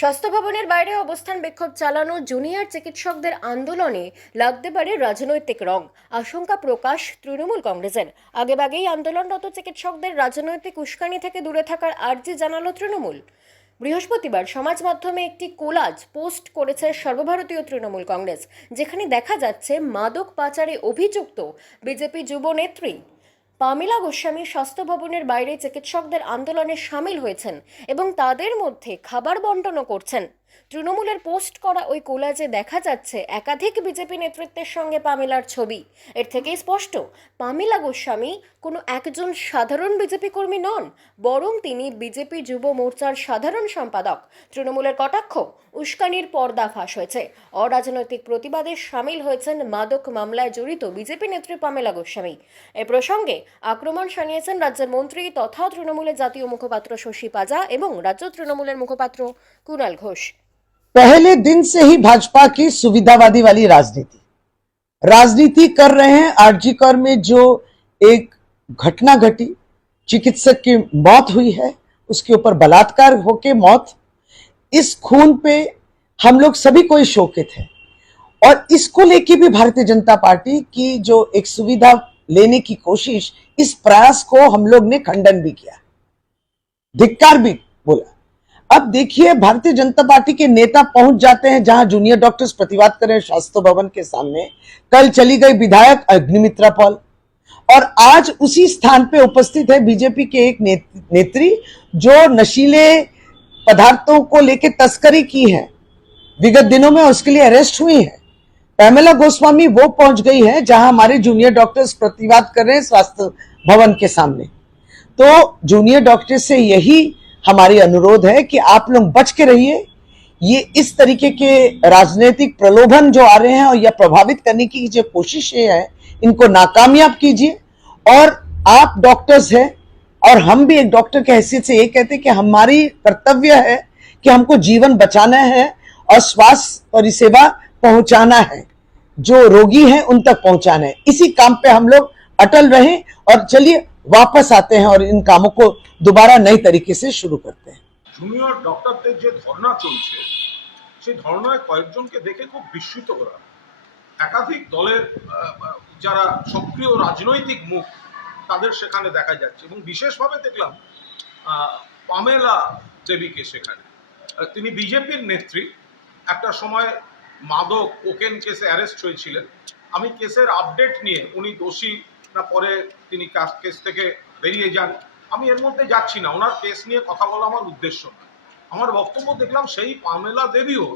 স্বাস্থ্য ভবনের বাইরে অবস্থান বিক্ষোভ চালানো জুনিয়র চিকিৎসকদের আন্দোলনে লাগতে পারে রাজনৈতিক রং, আশঙ্কা প্রকাশ তৃণমূল কংগ্রেসের। আগেভাগেই আন্দোলনরত চিকিৎসকদের রাজনৈতিক উস্কানি থেকে দূরে থাকার আর্জি জানালো তৃণমূল। বৃহস্পতিবার সমাজ মাধ্যমে একটি কোলাজ পোস্ট করেছে সর্বভারতীয় তৃণমূল কংগ্রেস, যেখানে দেখা যাচ্ছে মাদক পাচারে অভিযুক্ত বিজেপি যুব নেত্রী পামেলা গোস্বামী স্বাস্থ্য ভবনের বাইরে চিকিৎসকদের আন্দোলনে সামিল হয়েছেন এবং তাদের মধ্যে খাবার বণ্টনও করছেন। তৃণমূলের পোস্ট করা ওই কোলাজে দেখা যাচ্ছে একাধিক বিজেপি নেতৃত্বের সঙ্গে পামেলার ছবি। এর থেকেই স্পষ্ট, পামেলা গোস্বামী কোনো একজন সাধারণ বিজেপি কর্মী নন, বরং তিনি বিজেপি যুব মোর্চার সাধারণ সম্পাদক। তৃণমূলের কটাক্ষ, উস্কানির পর্দা ফাঁস হয়েছে। অরাজনৈতিক প্রতিবাদে সামিল হয়েছেন মাদক মামলায় জড়িত বিজেপি নেত্রী পামেলা গোস্বামী। এ প্রসঙ্গে আক্রমণ শানিয়েছেন রাজ্যের মন্ত্রী তথা তৃণমূলের জাতীয় মুখপাত্র শশী পাজা এবং রাজ্য তৃণমূলের মুখপাত্র কুণাল ঘোষ। पहले दिन से ही भाजपा की सुविधावादी वाली राजनीति कर रहे हैं। आरजी कर में जो एक घटना घटी, चिकित्सक की मौत हुई है, उसके ऊपर बलात्कार होके मौत, इस खून पे हम लोग सभी कोई शोकित है। और इसको लेके भी भारतीय जनता पार्टी की जो एक सुविधा लेने की कोशिश, इस प्रयास को हम लोग ने खंडन भी किया, धिक्कार भी बोला। अब देखिए, भारतीय जनता पार्टी के नेता पहुंच जाते हैं जहां जूनियर डॉक्टर्स प्रतिवाद कर रहे हैं स्वास्थ्य भवन के सामने। कल चली गई विधायक अग्निमित्रा पॉल, और आज उसी स्थान पे उपस्थित है बीजेपी के एक नेत्री जो नशीले पदार्थों को लेकर तस्करी की है, विगत दिनों में उसके लिए अरेस्ट हुई है। पामेला गोस्वामी वो पहुंच गई है जहां हमारे जूनियर डॉक्टर्स प्रतिवाद कर रहे हैं स्वास्थ्य भवन के सामने। तो जूनियर डॉक्टर से यही हमारी अनुरोध है कि आप लोग बच के रहिए। ये इस तरीके के राजनीतिक प्रलोभन जो आ रहे हैं और या प्रभावित करने की जो कोशिशें हैं, इनको नाकामयाब कीजिए। और आप डॉक्टर्स हैं और हम भी एक डॉक्टर की हैसियत से ये कहते हैं कि हमारी कर्तव्य है कि हमको जीवन बचाना है और स्वास्थ्य परिसेवा पहुंचाना है, जो रोगी हैं उन तक पहुंचाना है। इसी काम पे हम लोग अटल रहें और चलिए वापस आते हैं और इन कामों को दोबारा नई तरीके से शुरू करते हैं। জুনিয়র ডক্টরদের যে ধর্ণা চলছে, সেই ধর্ণায় কয়েকজনকে দেখে খুব বিস্মিত করা। একাধিক দলের যারা সক্রিয় রাজনৈতিক মুখ, তাদের সেখানে দেখা যাচ্ছে এবং বিশেষভাবে দেখলাম পামেলা দেবীকে সেখানে। তিনি বিজেপির নেত্রী, একটা সময় মাদক কোকেন কেসে অ্যারেস্ট হয়েছিলেন। আমি কেসের আপডেট নিয়ে, উনি দোষী না পরে তিনি কেস থেকে বেরিয়ে যান, আমি এর মধ্যে যাচ্ছি না, ওনার কেস নিয়ে কথা বলা আমার উদ্দেশ্য না। আমার বক্তব্য দেখলাম সেই পামেলা দেবীও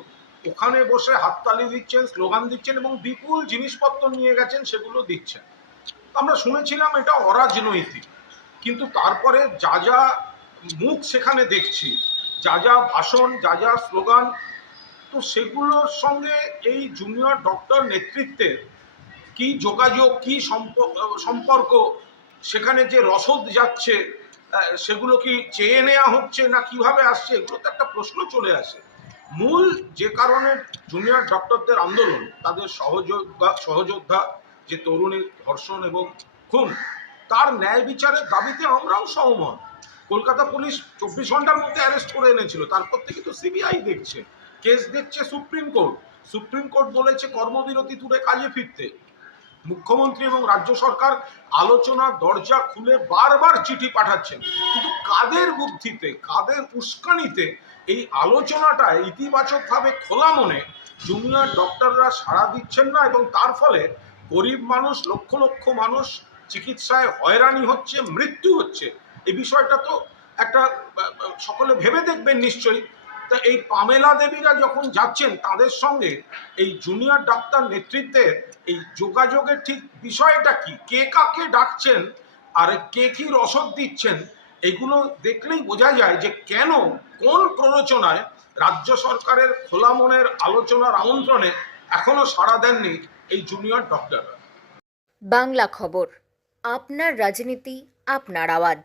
ওখানে বসে হাততালি দিচ্ছেন, স্লোগান দিচ্ছেন এবং বিপুল জিনিসপত্র নিয়ে গেছেন, সেগুলো দিচ্ছেন। আমরা শুনেছিলাম এটা অরাজনৈতিক, কিন্তু তারপরে যা যা মুখ সেখানে দেখছি, যা যা ভাষণ, যা যা স্লোগান, তো সেগুলোর সঙ্গে এই জুনিয়র ডক্টর নেতৃত্বের কি যোগাযোগ, কি সম্পর্ক, সেখানে যে রসদ যাচ্ছে সেগুলো কি চেয়ে নেওয়া হচ্ছে না কিভাবে আসছে, এগুলো তো একটা প্রশ্ন চলে আসে। মূল যে কারণে জুনিয়র ডক্টরদের আন্দোলন, তাদের সহযোদ্ধা যে তরুণীর ধর্ষণ এবং খুন, তার ন্যায় বিচারের দাবিতে আমরাও সহমত। কলকাতা পুলিশ 24 ঘন্টার মধ্যে অ্যারেস্ট করে এনেছিল, তারপর থেকে তো সিবিআই দেখছে, কেস দেখছে সুপ্রিম কোর্ট। সুপ্রিম কোর্ট বলেছে কর্মবিরতি তুলে কাজে ফিরতে। মুখ্যমন্ত্রী এবং রাজ্য সরকার আলোচনার দরজা খুলে বারবার চিঠি পাঠাচ্ছেন, কিন্তু কাদের বুদ্ধিতে, কাদের উস্কানিতে এই আলোচনাটা ইতিবাচকভাবে খোলা মনে জুনিয়র ডক্টররা সাড়া দিচ্ছেন না, এবং তার ফলে গরিব মানুষ, লক্ষ লক্ষ মানুষ চিকিৎসায় হয়রানি হচ্ছে, মৃত্যু হচ্ছে। এই বিষয়টা তো একটা সকলে ভেবে দেখবেন নিশ্চয়ই। তা এই পামেলা দেবীরা যখন যাচ্ছেন, তাদের সঙ্গে এই জুনিয়র ডাক্তার নেতৃত্বের এই যোগাযোগের ঠিক বিষয়টা কি, কে কাকে ডাকছেন আর কে কি রসদ দিচ্ছেন, এগুলো দেখলেই বোঝা যায় যে কেন, কোন প্ররোচনায় রাজ্য সরকারের খোলা মনের আলোচনার আমন্ত্রণে এখনো সাড়া দেননি এই জুনিয়র ডক্টররা। বাংলা খবর, আপনার রাজনীতি, আপনার আওয়াজ।